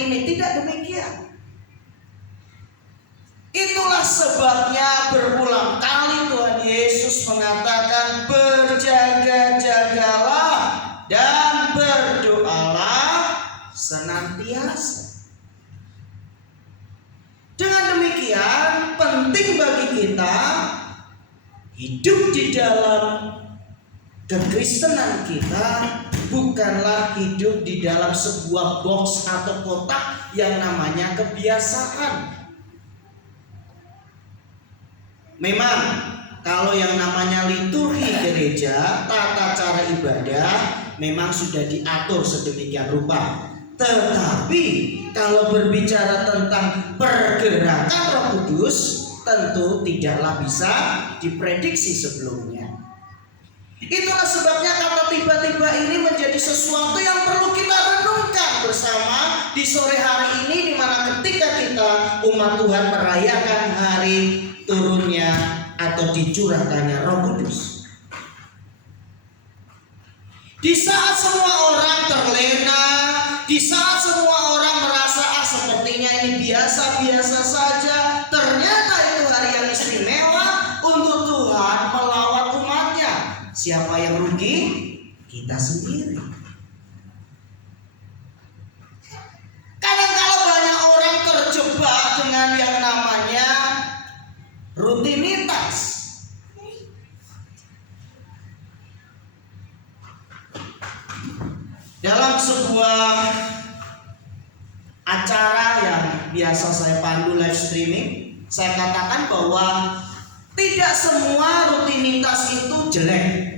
seperti ini. Tidak demikian. Itulah sebabnya berulang kali Tuhan Yesus mengatakan berjaga-jagalah dan berdoalah senantiasa. Dengan demikian penting bagi kita hidup di dalam kekristenan kita bukanlah hidup di dalam sebuah box atau kotak yang namanya kebiasaan. Memang kalau yang namanya liturgi gereja, tata cara ibadah memang sudah diatur sedemikian rupa. Tetapi kalau berbicara tentang pergerakan Roh Kudus, tentu tidaklah bisa diprediksi sebelumnya. Itulah sebabnya kata tiba-tiba ini menjadi sesuatu yang perlu kita renungkan bersama di sore hari ini, di mana ketika kita umat Tuhan merayakan hari turunnya atau dicurahkannya Roh Kudus. Di saat semua orang terlena, di saat semua orang merasa sepertinya ini biasa-biasa saja, ternyata itu hari yang istimewa untuk Tuhan melawat umatnya. Siapa yang rugi? Kita sendiri. Kadang kalau banyak orang terjebak dengan yang namanya rutinitas. Dalam sebuah acara yang biasa saya pandu live streaming, saya katakan bahwa tidak semua rutinitas itu jelek.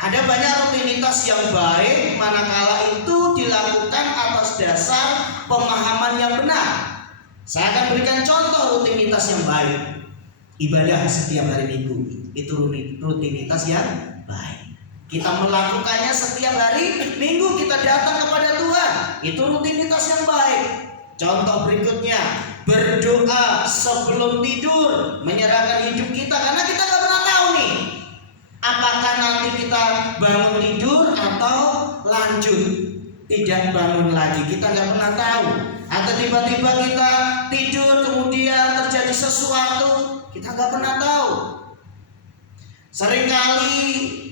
Ada banyak rutinitas yang baik manakala itu dilakukan atas dasar pemahaman yang benar. Saya akan berikan contoh rutinitas yang baik. Ibadah setiap hari Minggu itu rutinitas yang baik. Kita melakukannya setiap hari Minggu, kita datang kepada Tuhan, itu rutinitas yang baik. Contoh berikutnya, berdoa sebelum tidur, menyerahkan hidup kita, karena kita nggak pernah tahu nih, apakah nanti kita bangun tidur atau lanjut tidak bangun lagi, kita nggak pernah tahu. Atau tiba-tiba kita tidur kemudian terjadi sesuatu, kita nggak pernah tahu. Seringkali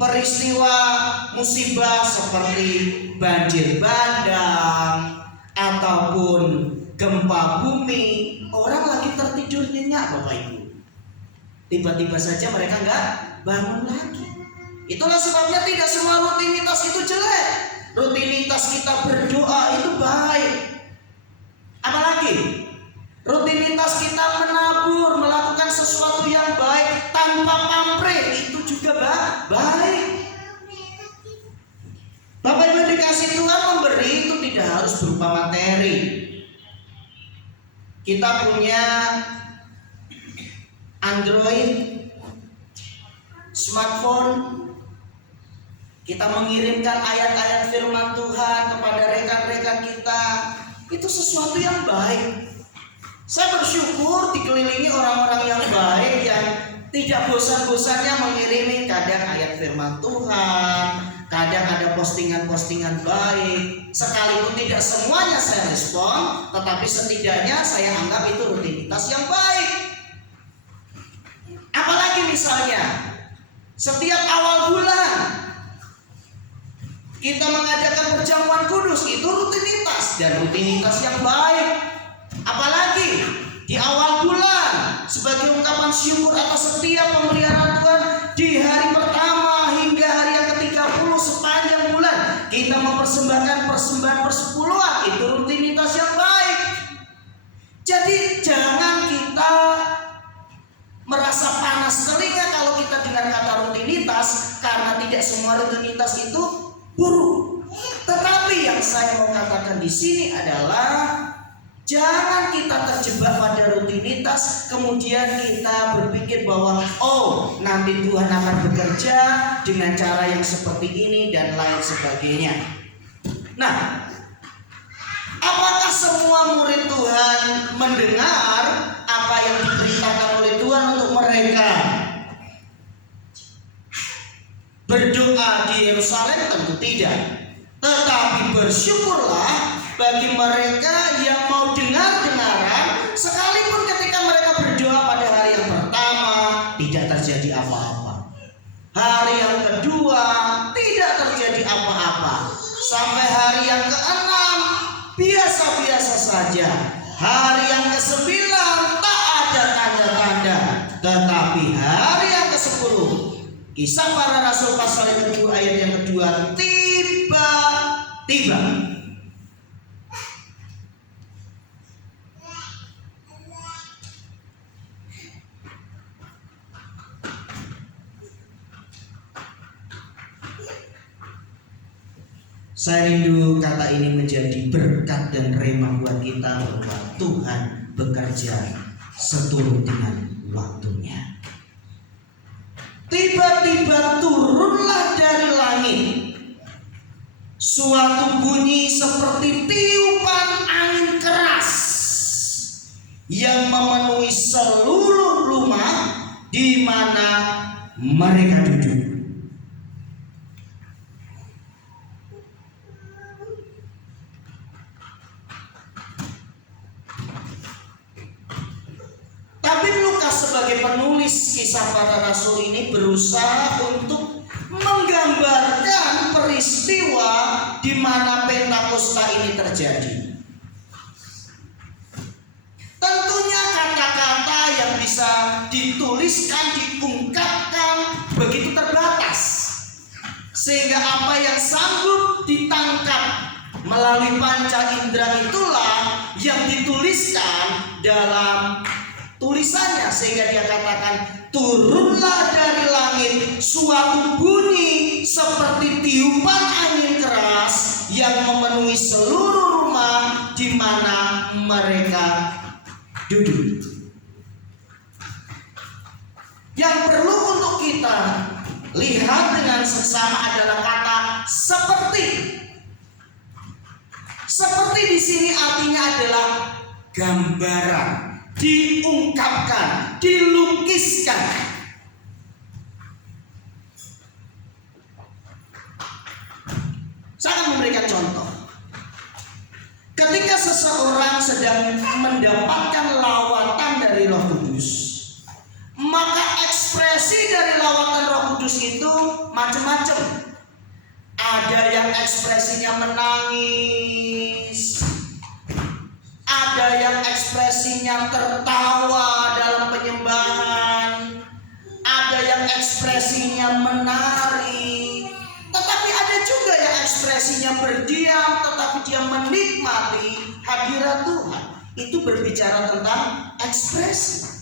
peristiwa musibah seperti banjir bandang ataupun gempa bumi, orang lagi tertidur nyenyak Bapak Ibu, tiba-tiba saja mereka nggak bangun lagi. Itulah sebabnya tidak semua rutinitas itu jelek. Rutinitas kita berdoa itu baik. Apalagi rutinitas kita menabur, melakukan sesuatu yang baik tanpa pamrih, itu juga baik. Bapak Ibu dikasih Tuhan, memberi itu tidak harus berupa materi. Kita punya Android, smartphone, kita mengirimkan ayat-ayat firman Tuhan kepada rekan-rekan kita, itu sesuatu yang baik. Saya bersyukur dikelilingi orang-orang yang baik yang tidak bosan-bosannya mengirimi kadang ayat firman Tuhan, kadang ada postingan-postingan baik. Sekalipun tidak semuanya saya respon, tetapi setidaknya saya anggap itu rutinitas yang baik. Apalagi misalnya setiap awal bulan kita mengadakan perjamuan kudus, itu rutinitas dan rutinitas yang baik. Apalagi di awal bulan sebagai ungkapan syukur atas setiap pemeliharaan Tuhan di hari pertama hingga hari yang ke-30 sepanjang bulan kita mempersembahkan persembahan persepuluhan, itu rutinitas yang baik. Jadi jangan kita merasa panas telinga kalau kita dengar kata rutinitas, karena tidak semua rutinitas itu buruk. Tetapi yang saya mau katakan di sini adalah jangan kita terjebak pada rutinitas, kemudian kita berpikir bahwa nanti Tuhan akan bekerja dengan cara yang seperti ini dan lain sebagainya. Nah, apakah semua murid Tuhan mendengar apa yang diperintahkan oleh Tuhan untuk mereka berdoa di Yerusalem? Tentu tidak. Tetapi bersyukurlah bagi mereka yang mau dengar-dengaran, sekalipun ketika mereka berdoa pada hari yang pertama tidak terjadi apa-apa. Hari yang kedua tidak terjadi apa-apa. Sampai hari yang ke-6 biasa-biasa saja. Hari yang ke-9 tak ada tanda-tanda. Tetapi hari yang ke-10, Kisah Para Rasul pasal yang kedua ayat yang kedua, tiba-tiba saya rindu kata ini menjadi berkat dan rema buat kita bahwa Tuhan bekerja seturut dengan waktunya. Tiba-tiba turunlah dari langit suatu bunyi seperti tiupan angin keras yang memenuhi seluruh rumah di mana mereka duduk. Tabib Lukas sebagai penulis Kisah Para Rasul ini berusaha untuk menggambarkan peristiwa di mana Pentakosta ini terjadi. Tentunya kata-kata yang bisa dituliskan, diungkapkan begitu terbatas, sehingga apa yang sanggup ditangkap melalui panca indera itulah yang dituliskan dalam tulisannya, sehingga dia katakan turunlah dari langit suatu bunyi seperti tiupan angin keras yang memenuhi seluruh rumah di mana mereka duduk. Yang perlu untuk kita lihat dengan seksama adalah kata seperti. Seperti di sini artinya adalah gambaran, diungkapkan, dilukiskan. Saya akan memberikan contoh. Ketika seseorang sedang mendapatkan lawatan dari Roh Kudus, maka ekspresi dari lawatan Roh Kudus itu macam-macam. Ada yang ekspresinya menangis, ada yang ekspresinya tertawa dalam penyembahan, ada yang ekspresinya menari, tetapi ada juga yang ekspresinya berdiam tetapi dia menikmati hadirat Tuhan. Itu berbicara tentang ekspresi.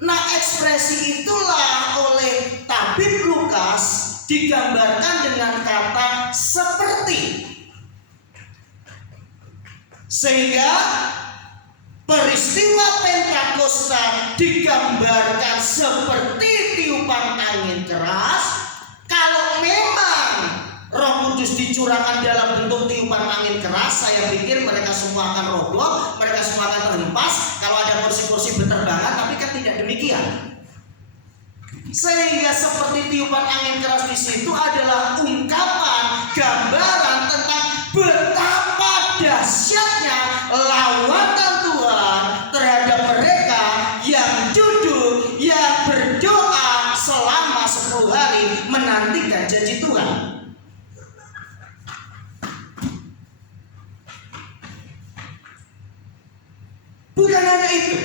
Nah, ekspresi itulah oleh Tabib Lukas digambarkan dengan kata seperti, sehingga peristiwa Pentakosta digambarkan seperti tiupan angin keras. Kalau memang Roh Kudus dicurahkan dalam bentuk tiupan angin keras, saya pikir mereka semua akan roboh, mereka semua akan terhempas. Kalau ada kursi-kursi berterbangan, tapi kan tidak demikian. Sehingga seperti tiupan angin keras di situ adalah ungkapan, gambaran tentang betapa dahsyatnya lawatan Tuhan terhadap mereka yang duduk, yang berdoa selama 10 hari menantikan janji Tuhan. Bukan hanya itu,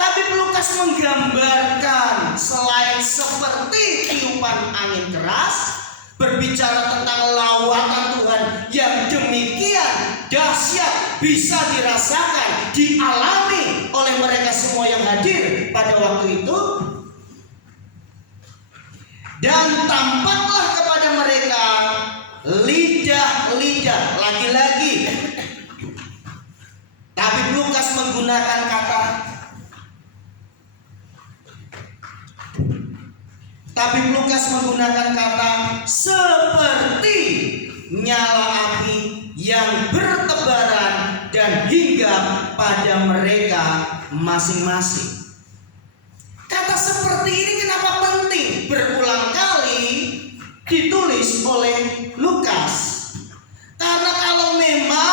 Tabib Lukas menggambarkan selain seperti tiupan angin keras, berbicara tentang lawatan Tuhan yang demikian dahsyat bisa dirasakan, dialami oleh mereka semua yang hadir pada waktu itu. Dan tampaklah kepada mereka lidah-lidah, lagi-lagi Tabib Lukas menggunakan kata seperti nyala api yang bertebaran dan hinggap pada mereka masing-masing. Kata seperti ini kenapa penting? Berulang kali ditulis oleh Lukas. Karena kalau memang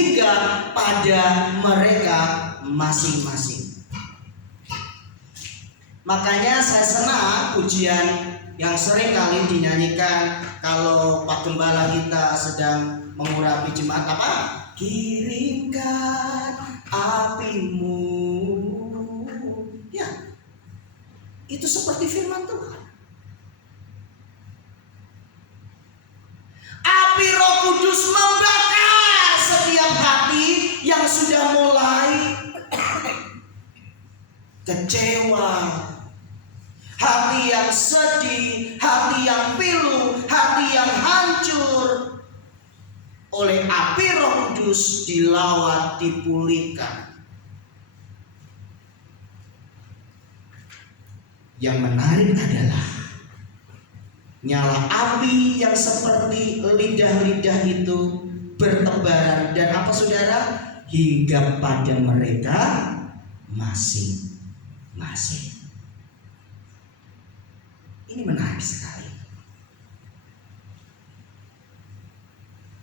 hingga pada mereka masing-masing. Makanya saya senang pujian yang sering kali dinyanyikan kalau Pak Gembala kita sedang mengurapi jemaat, apa? Kirimkan apimu. Ya, itu seperti firman Tuhan. Api Roh Kudus membakar setiap hati yang sudah mulai kecewa, hati yang sedih, hati yang pilu, hati yang hancur. Oleh api Roh Kudus dilawat, dipulihkan. Yang menarik adalah nyala api yang seperti lidah-lidah itu bertebaran, dan apa saudara? Hingga pada mereka masing-masing. Ini menarik sekali.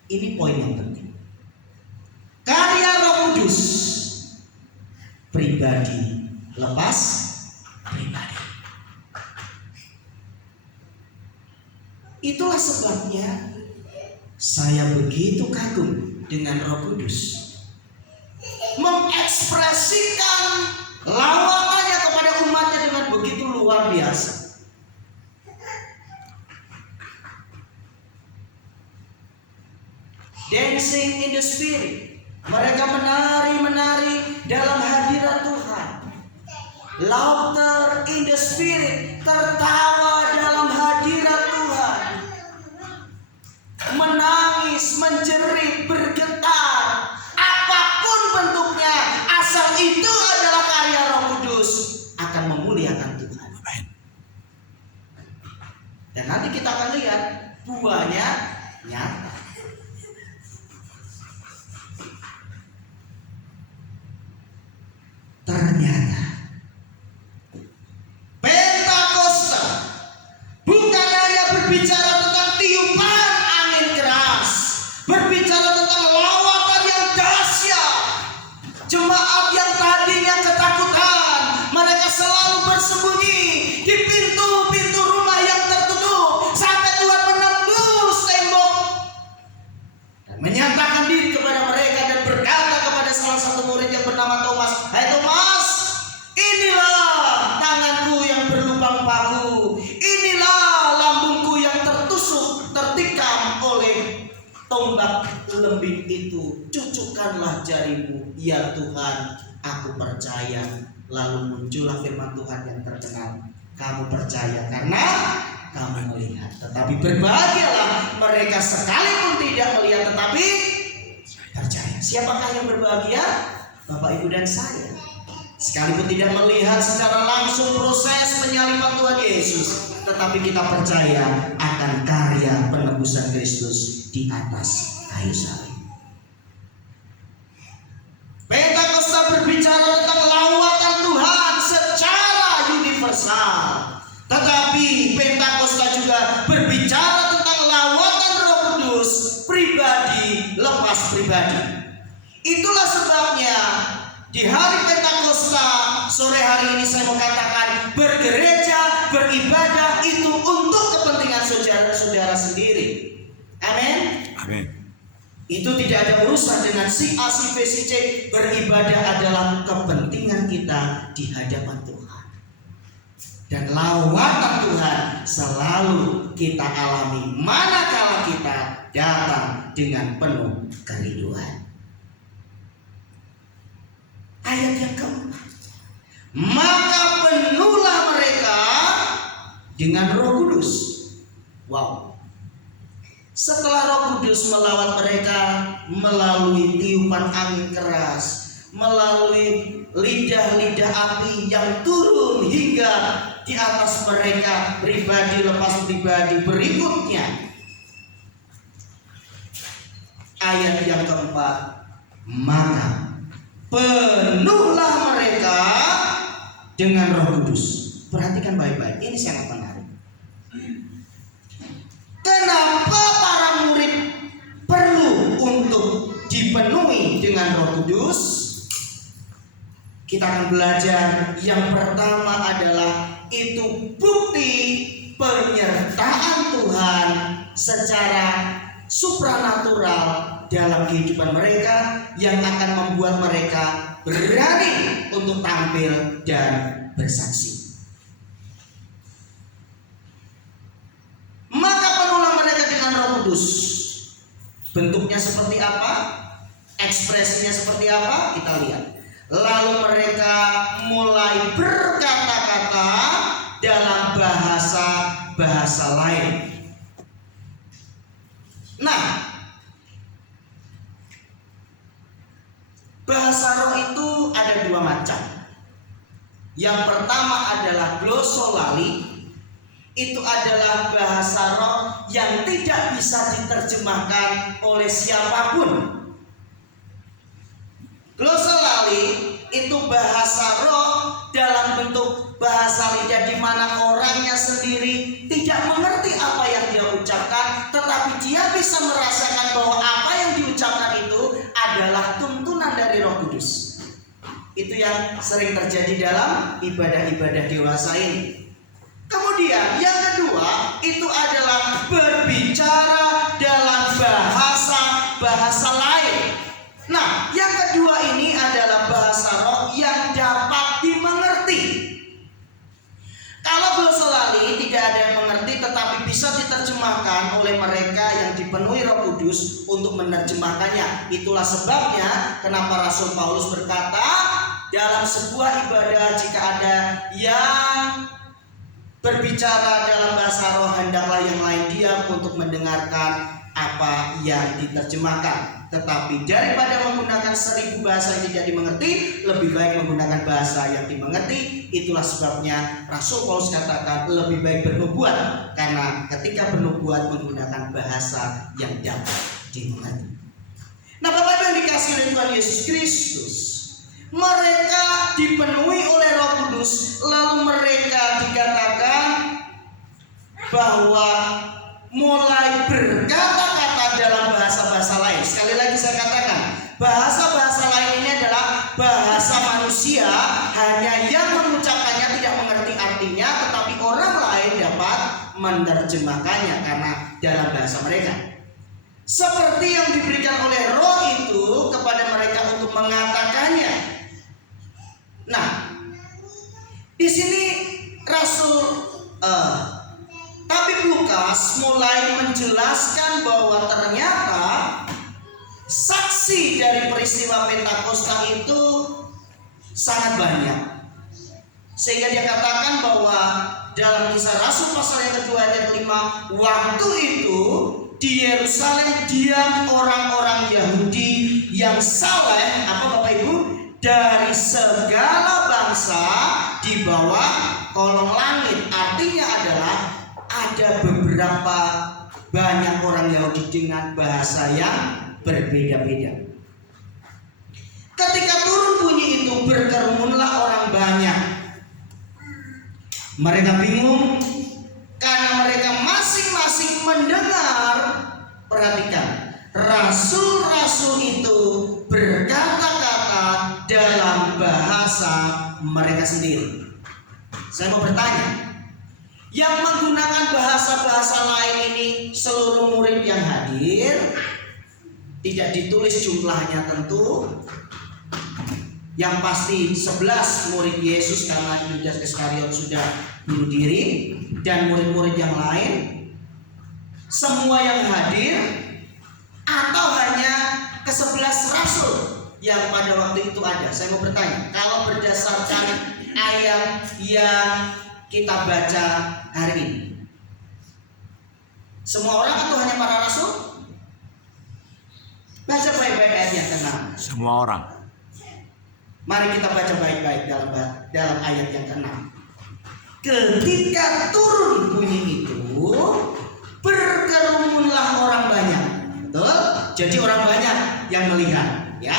Ini poin yang penting. Karya Roh Kudus, pribadi lepas pribadi. Itulah sebabnya saya begitu kagum dengan Roh Kudus, mengekspresikan lawatannya kepada umatnya dengan begitu luar biasa. Dancing in the Spirit, mereka menari dalam hadirat Tuhan. Laughter in the Spirit, tertawa dalam hadirat Tuhan. Menangis, menjerit, bergetar, apapun bentuknya, asal itu adalah karya Roh Kudus, akan memuliakan Tuhan. Dan nanti kita akan lihat buahnya nyata. Ternyata Pentakosta bukan hanya berbicara tentang tiupan angin keras, berbicara tentang lawatan yang dahsyat. Jemaat yang tadinya ketakutan, mereka selalu bersembunyi di pintu-pintu rumah yang tertutup sampai Tuhan menembus tembok dan menyatakan diri kepada mereka dan berkata kepada salah satu murid yang bernama Thomas, "Hai Thomas, inilah tanganku yang berlubang paku, inilah lambungku yang tertusuk, tertikam oleh tombak lembing itu. Cucukkanlah jarimu, ya Tuhan, aku percaya." Lalu muncullah firman Tuhan yang terkenal, "Kamu percaya karena kamu melihat, tetapi berbahagialah mereka sekalipun tidak melihat tetapi percaya." Siapakah yang berbahagia? Bapak, Ibu, dan saya. Sekalipun tidak melihat secara langsung proses penyaliban Tuhan Yesus, tetapi kita percaya akan karya penebusan Kristus di atas kayu salib. Pentakosta berbicara tentang lawatan Tuhan secara universal, tetapi Pentakosta juga berbicara tentang lawatan Roh Kudus pribadi lepas pribadi. Itulah sebabnya di hari Pentakosta sore hari ini saya mau katakan, bergereja, beribadah itu untuk kepentingan saudara-saudara sendiri. Amin. Amin. Itu tidak ada urusan dengan si A, si B, si C. Beribadah adalah kepentingan kita di hadapan Tuhan. Dan lawatan Tuhan selalu kita alami manakala kita datang dengan penuh kerinduan. Ayat yang keempat, maka penuhlah mereka dengan Roh Kudus. Wow. Setelah Roh Kudus melawat mereka melalui tiupan angin keras, melalui lidah-lidah api yang turun hingga di atas mereka pribadi lepas pribadi. Berikutnya ayat yang keempat, maka penuhlah mereka dengan Roh Kudus. Perhatikan baik-baik, ini sangat menarik. Kenapa para murid perlu untuk dipenuhi dipenuhi dengan Roh Kudus, kita akan belajar yang pertama adalah itu bukti penyertaan Tuhan secara supranatural dalam kehidupan mereka yang akan membuat mereka berani untuk tampil dan bersaksi. Maka penuhilah mereka dengan Roh Kudus. Bentuknya seperti apa? Ekspresinya seperti apa? Kita lihat. Lalu mereka mulai berkata-kata dalam bahasa lain. Nah, bahasa roh itu ada dua macam. Yang pertama adalah glosolali. Itu adalah bahasa roh yang tidak bisa diterjemahkan oleh siapapun. Glosolali itu bahasa roh dalam bentuk bahasa lidah di mana orangnya sendiri tidak mengerti apa yang dia ucapkan, tetapi dia bisa merasakan bahwa apa yang diucapkan itu adalah tuntunan dari Roh Kudus. Itu yang sering terjadi dalam ibadah-ibadah dewasa ini. Kemudian yang kedua itu adalah berbicara dalam bahasa lain. Nah, yang kedua ini adalah bahasa roh yang dapat dimengerti. Kalau glosolali tidak ada yang mengerti, tetapi bisa diterjemahkan oleh mereka yang dipenuhi Roh Kudus untuk menerjemahkannya. Itulah sebabnya kenapa Rasul Paulus berkata dalam sebuah ibadah, jika ada yang berbicara dalam bahasa roh, hendaklah yang lain diam untuk mendengarkan apa yang diterjemahkan. Tetapi daripada menggunakan 1000 bahasa yang tidak dimengerti, lebih baik menggunakan bahasa yang dimengerti. Itulah sebabnya Rasul Paulus katakan lebih baik bernubuat, karena ketika bernubuat menggunakan bahasa yang dapat dimengerti. Nah, Bapak Ibu yang dikasihi oleh Tuhan Yesus Kristus, mereka dipenuhi oleh Roh Kudus, lalu mereka dikatakan bahwa mulai berkata-kata dalam bahasa-bahasa lain. Sekali lagi saya katakan, bahasa-bahasa lain ini adalah bahasa manusia, hanya yang mengucapkannya tidak mengerti artinya, tetapi orang lain dapat menerjemahkannya karena dalam bahasa mereka. Seperti yang diberikan oleh Roh itu kepada mereka untuk mengatakannya. Nah, di sini Tabib Lukas mulai menjelaskan bahwa ternyata saksi dari peristiwa Pentakosta itu sangat banyak, sehingga dia katakan bahwa dalam Kisah Rasul pasal yang kedua ayat 5, waktu itu di Yerusalem diam orang-orang Yahudi yang saleh, apa Bapak Ibu, dari segala bangsa di bawah kolong langit. Artinya adalah ada beberapa banyak orang Yahudi dengan bahasa yang berbeda-beda. Ketika turun bunyi itu, berkerumunlah orang banyak. Mereka bingung karena mereka masing-masing mendengar. Perhatikan, rasul-rasul itu berkata-kata dalam bahasa mereka sendiri. Saya mau bertanya, yang menggunakan bahasa-bahasa lain ini seluruh murid yang hadir? Tidak ditulis jumlahnya tentu. Yang pasti 11 murid Yesus, karena Yudas Iskariot sudah bunuh diri, dan murid-murid yang lain. Semua yang hadir, atau hanya ke-11 rasul yang pada waktu itu ada? Saya mau bertanya, kalau berdasarkan ayat yang kita baca hari ini, semua orang atau hanya para rasul? Baca baik-baik ayat yang ke-6. Semua orang. Mari kita baca baik-baik dalam ayat yang ke-6. Ketika turun bunyi itu, berkerumunlah orang banyak. Betul? Jadi orang banyak yang melihat, ya.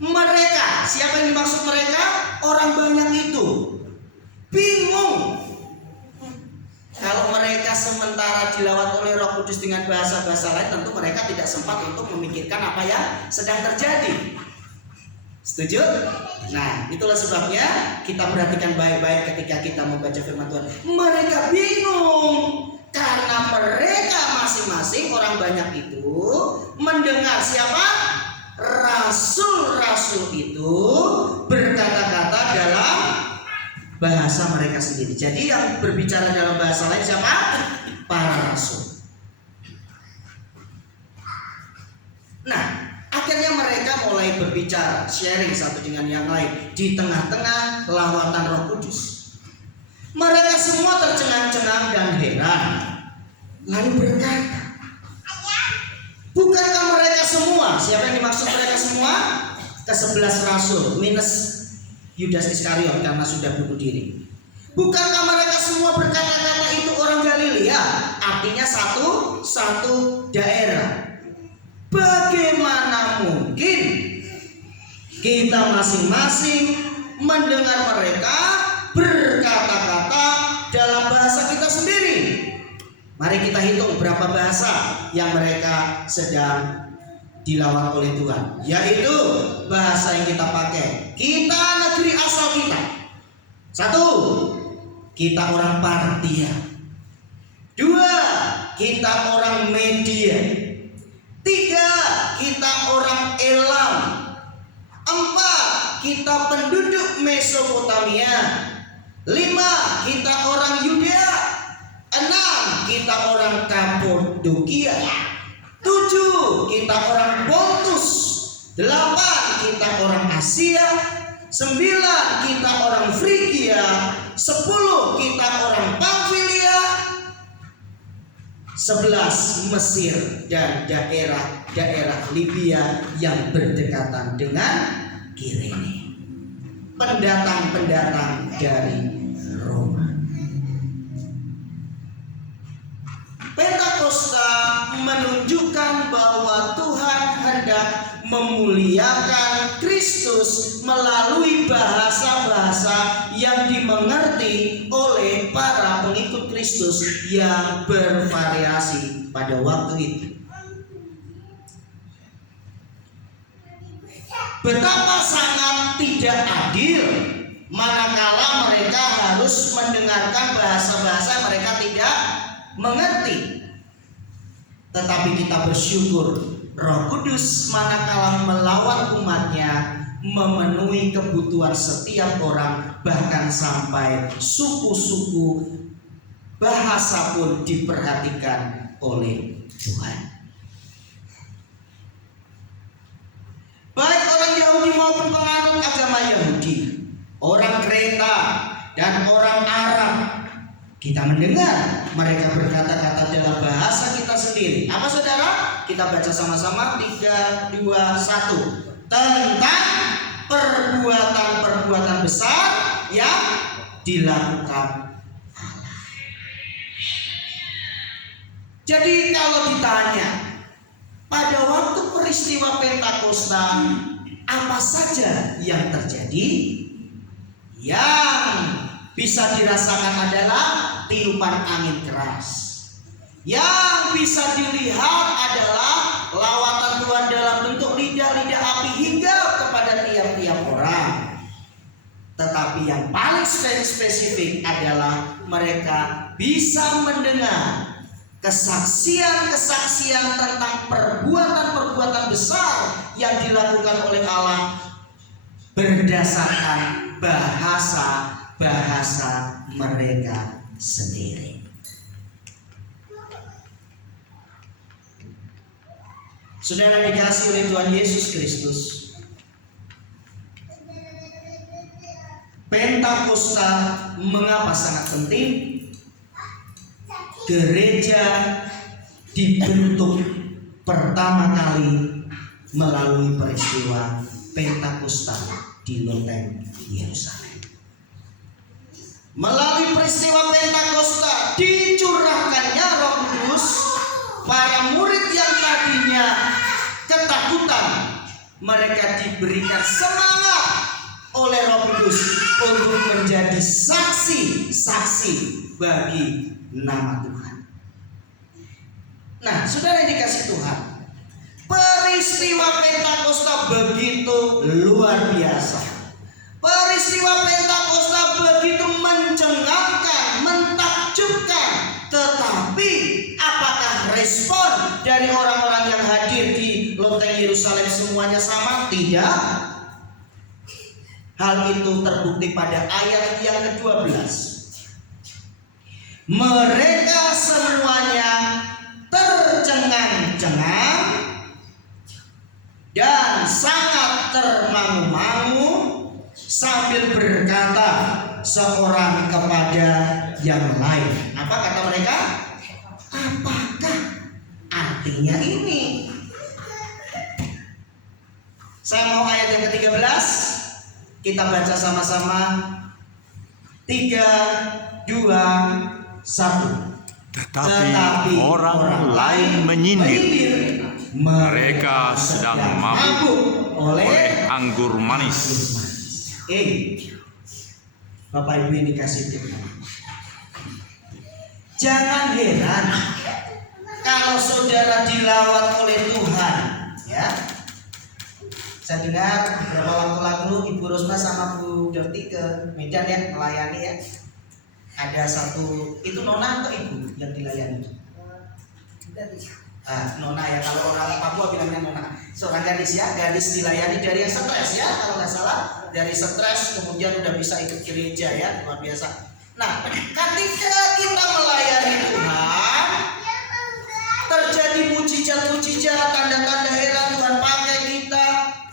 Mereka, siapa yang dimaksud mereka? Orang banyak itu bingung. Kalau mereka sementara dilawat oleh Roh Kudus dengan bahasa-bahasa lain, tentu mereka tidak sempat untuk memikirkan apa yang sedang terjadi. Setuju? Nah, itulah sebabnya kita perhatikan baik-baik ketika kita membaca firman Tuhan. Mereka bingung karena mereka masing-masing orang banyak itu mendengar siapa? Rasul-rasul itu berkata-kata dalam bahasa mereka sendiri. Jadi yang berbicara dalam bahasa lain siapa? Para rasul. Nah, akhirnya mereka mulai berbicara, sharing satu dengan yang lain di tengah-tengah lawatan Roh Kudus. Mereka semua tercengang-cengang dan heran. Lalu berkata, bukankah mereka semua? Siapa yang dimaksud mereka semua? Ke-11 rasul minus Yudas Iskariot karena sudah bunuh diri. Bukankah mereka semua berkata-kata itu orang Galilea? Artinya satu daerah. Bagaimana mungkin kita masing-masing mendengar mereka berkata-kata dalam bahasa kita sendiri? Mari kita hitung berapa bahasa yang mereka sedang dilawat oleh Tuhan. Yaitu bahasa yang kita pakai. Kita negeri asal kita. 1. Kita orang Partia. 2. Kita orang Media. 3. Kita orang Elam. 4. Kita penduduk Mesopotamia. 5. Kita orang Yudea. 6. Kita orang Kapadokia. 7. Kita orang Pontus. 8. Kita orang Asia. 9. Kita orang Frigia. 10. Kita orang Pamfilia. 11. Mesir dan daerah Libya yang berdekatan dengan Kirene. Pendatang-pendatang dari Roma. Pentakosta menunjukkan bahwa Tuhan hendak memuliakan Kristus melalui bahasa-bahasa yang dimengerti oleh para pengikut Kristus yang bervariasi pada waktu itu. Betapa sangat tidak adil manakala mereka harus mendengarkan bahasa-bahasa yang mereka tidak mengerti. Tetapi kita bersyukur Roh Kudus manakala melawan umatnya memenuhi kebutuhan setiap orang, bahkan sampai suku-suku bahasa pun diperhatikan oleh Tuhan. Baik orang Yahudi maupun penganut agama Yahudi, orang Kreta dan orang Arab, kita mendengar mereka berkata-kata dalam bahasa kita sendiri. Apa saudara? Kita baca sama-sama 3, 2, 1. Tentang perbuatan-perbuatan besar yang dilakukan Allah. Jadi kalau ditanya pada waktu peristiwa Pentakosta apa saja yang terjadi? Yang bisa dirasakan adalah tiupan angin keras. Yang bisa dilihat adalah lawatan Tuhan dalam bentuk lidah-lidah api hingga kepada tiap-tiap orang. Tetapi yang paling spesifik adalah mereka bisa mendengar kesaksian-kesaksian tentang perbuatan-perbuatan besar yang dilakukan oleh Allah berdasarkan bahasa mereka sendiri. Saudara dikasihi oleh Tuhan Yesus Kristus, Pentakosta mengapa sangat penting? Gereja dibentuk pertama kali melalui peristiwa Pentakosta di loteng Yerusalem. Melalui peristiwa Pentakosta dicurahkannya Roh Kudus. Para murid yang tadinya ketakutan, mereka diberikan semangat oleh Roh Kudus untuk menjadi saksi-saksi bagi nama Tuhan. Nah, saudara yang dikasih Tuhan, Peristiwa Pentakosta begitu luar biasa. Peristiwa Pentakosta begitu mencengangkan, mentakjubkan. Tetapi apakah respon dari orang-orang yang hadir di loteng Yerusalem semuanya sama? Tidak. Hal itu terbukti pada ayat yang ke-12. Mereka semuanya tercengang-cengang dan sangat termangu-mangu sambil berkata seorang kepada yang lain. Apa kata mereka? Apakah artinya ini? Saya mau ayat yang ke-13. Kita baca sama-sama. 3, 2, 1. Tetapi orang lain menyindir, mereka sedang mabuk oleh anggur manis. Bapak Ibu ini kasih Tuhan. Jangan heran kalau saudara dilawat oleh Tuhan, ya. Saya dengar beberapa waktu lalu Ibu Rosma sama Bu Dorti ke Medan ya, melayani ya. Ada satu, itu nona atau ibu yang dilayani? Nona ya, kalau orang Papua bilangnya nona. Seorang gadis ya, gadis dilayani dari yang stres ya, kalau nggak salah dari stres kemudian udah bisa ikut gereja ya, luar biasa. Nah, ketika kita melayani Tuhan, terjadi mujizat-mujizat, tanda-tanda heran Tuhan pakai kita.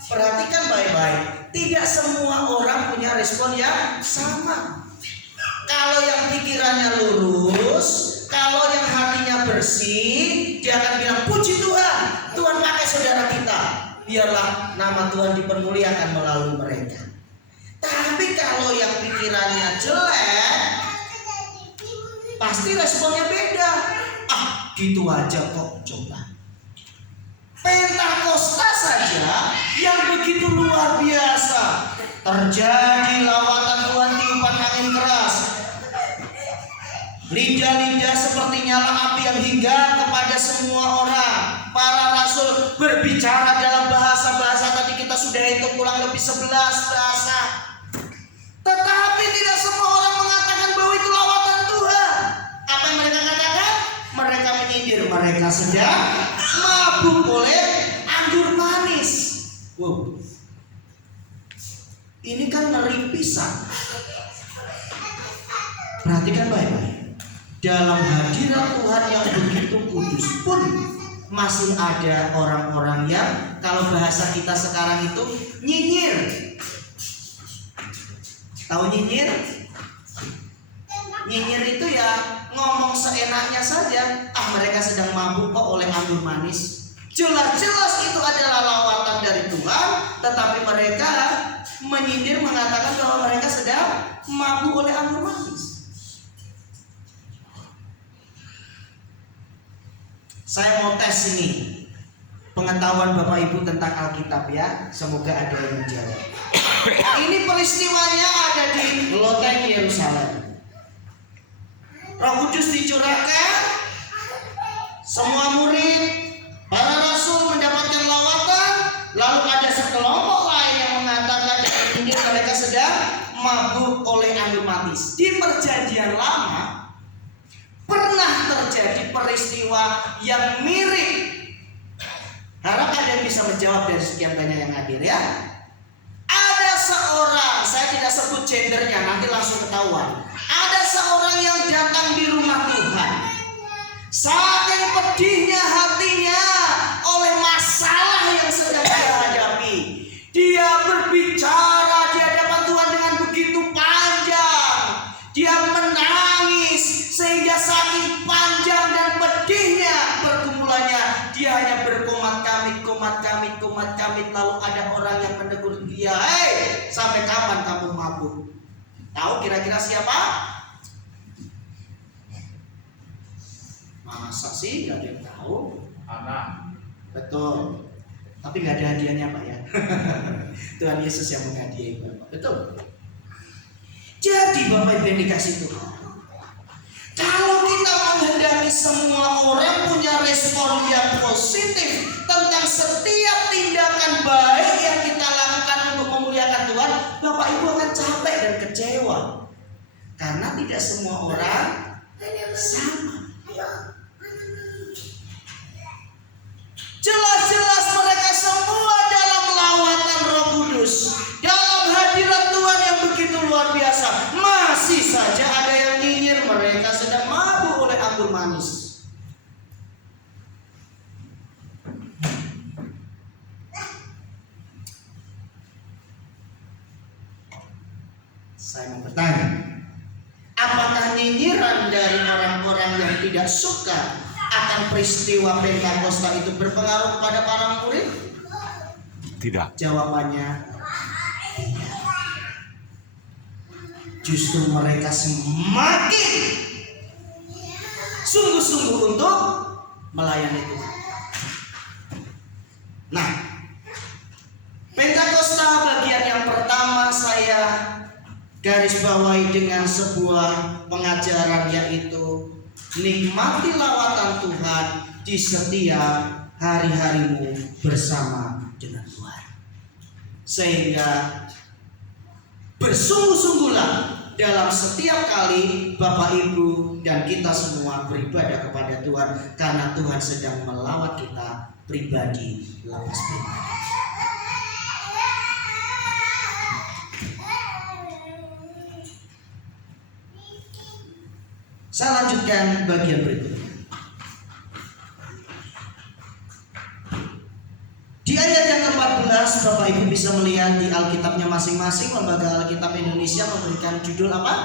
Perhatikan baik-baik, tidak semua orang punya respon yang sama. Kalau yang pikirannya lurus, kalau yang hatinya bersih, dia akan bilang puji Tuhan, Tuhan pakai saudara kita, biarlah nama Tuhan dipermuliakan melalui mereka. Tapi kalau yang pikirannya jelek, pasti responnya beda. Gitu aja kok, coba. Pentakosta saja yang begitu luar biasa, terjadi lawatan Tuhan, tiupan angin keras, lidah-lidah seperti nyala api yang hingga kepada semua orang. Para rasul berbicara dalam bahasa-bahasa, tadi kita sudah hitung kurang lebih 11 bahasa. Tetapi tidak semua orang mengatakan bahwa itu lawatan Tuhan. Apa yang mereka katakan? Mereka menyindir, mereka sedang mabuk oleh anggur manis. Wow. Ini kan ngeri pisan. Perhatikan baik-baik. Dalam hadirat Tuhan yang begitu kudus pun masih ada orang-orang yang, kalau bahasa kita sekarang itu, nyinyir. Tahu nyinyir? Nyinyir itu ya ngomong seenaknya saja. Mereka sedang mabuk kok oleh anggur manis. Jelas-jelas itu adalah lawatan dari Tuhan, tetapi mereka menyindir, mengatakan bahwa mereka sedang mabuk oleh anggur manis. Saya mau tes ini pengetahuan Bapak Ibu tentang Alkitab ya. Semoga ada yang menjawab. Ini peristiwanya ada di loteng Yerusalem. Roh Kudus dicurahkan, semua murid, para rasul mendapatkan lawatan. Lalu ada sekelompok lain yang mengatakan ini mereka sedang mabuk oleh anggur manis. Di Perjanjian Lama pernah terjadi peristiwa yang mirip. Harap ada yang bisa menjawab dari sekian banyak yang hadir ya. Ada seorang, saya tidak sebut gendernya, nanti langsung ketahuan. Ada seorang yang datang di rumah Tuhan. Saking pedihnya hatinya oleh masalah yang sedang dia hadapi, dia berbicara di hadapan Tuhan dengan begitu panjang. Dia menangis sehingga saking panjang dan pedihnya pergumulannya, dia hanya berkomat-kamit. Lalu ada orang yang menegur dia, "Hei, sampai kapan kamu mabuk?" Tahu kira-kira siapa? Masa sih gak ada yang tahu? Anak. Betul. Tapi gak ada hadiahnya Pak ya. Tuhan Yesus yang menghadiahi Bapak. Betul. Jadi Bapak Ibu yang dikasih Tuhan, kalau kita menghendaki semua orang punya respon yang positif tentang setiap tindakan baik yang kita lakukan untuk memuliakan Tuhan, Bapak Ibu akan capek dan kecewa. Karena tidak semua orang sama. Jelas-jelas mereka semua dalam lawatan Roh Kudus, dalam hadirat Tuhan yang begitu luar biasa. Masih saja ada yang nyinyir mereka sedang mabuk oleh anggur manis. Saya mau bertanya, apakah nyinyiran dari orang-orang yang tidak suka akan peristiwa Pentakosta itu berpengaruh pada para murid? Tidak. Jawabannya, justru mereka semakin sungguh-sungguh untuk melayani Tuhan. Nah, Pentakosta bagian yang pertama saya garis bawahi dengan sebuah pengajaran, yaitu nikmati lawatan Tuhan di setiap hari-harimu bersama dengan Tuhan. Sehingga bersungguh-sungguhlah dalam setiap kali Bapak Ibu dan kita semua beribadah kepada Tuhan, karena Tuhan sedang melawat kita pribadi lepas pribadi. Saya lanjutkan bagian berikutnya. Di ayat yang ke-14, Bapak Ibu bisa melihat di Alkitabnya masing-masing. Lembaga Alkitab Indonesia memberikan judul apa?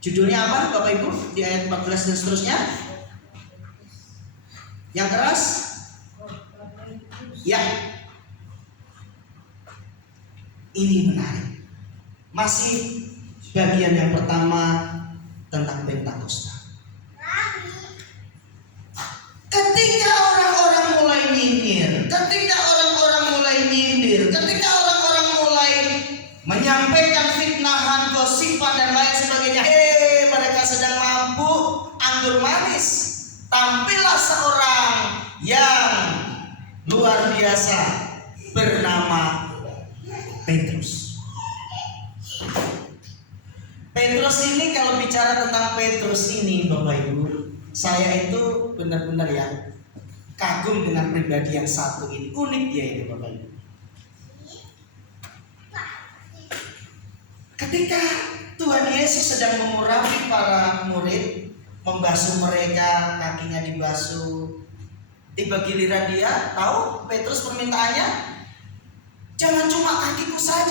Judulnya apa Bapak Ibu? Di ayat 14 dan seterusnya. Yang keras? Ya. Ini menarik. Masih bagian yang pertama tentang Pentakosta. Ketika orang-orang mulai nyinyir, ketika orang-orang mulai nyindir, ketika orang-orang mulai menyampaikan fitnahan, gosipan dan lain sebagainya, mereka sedang mabuk anggur manis. Tampillah seorang yang luar biasa bernama Petrus. Petrus ini, kalau bicara tentang Petrus ini Bapak Ibu, saya itu benar-benar ya kagum dengan pribadi yang satu ini. Unik ya ini Bapak Ibu. Ketika Tuhan Yesus sedang mengurapi para murid, membasuh mereka, kakinya dibasuh, tiba giliran dia, tahu Petrus permintaannya? Jangan cuma kakiku saja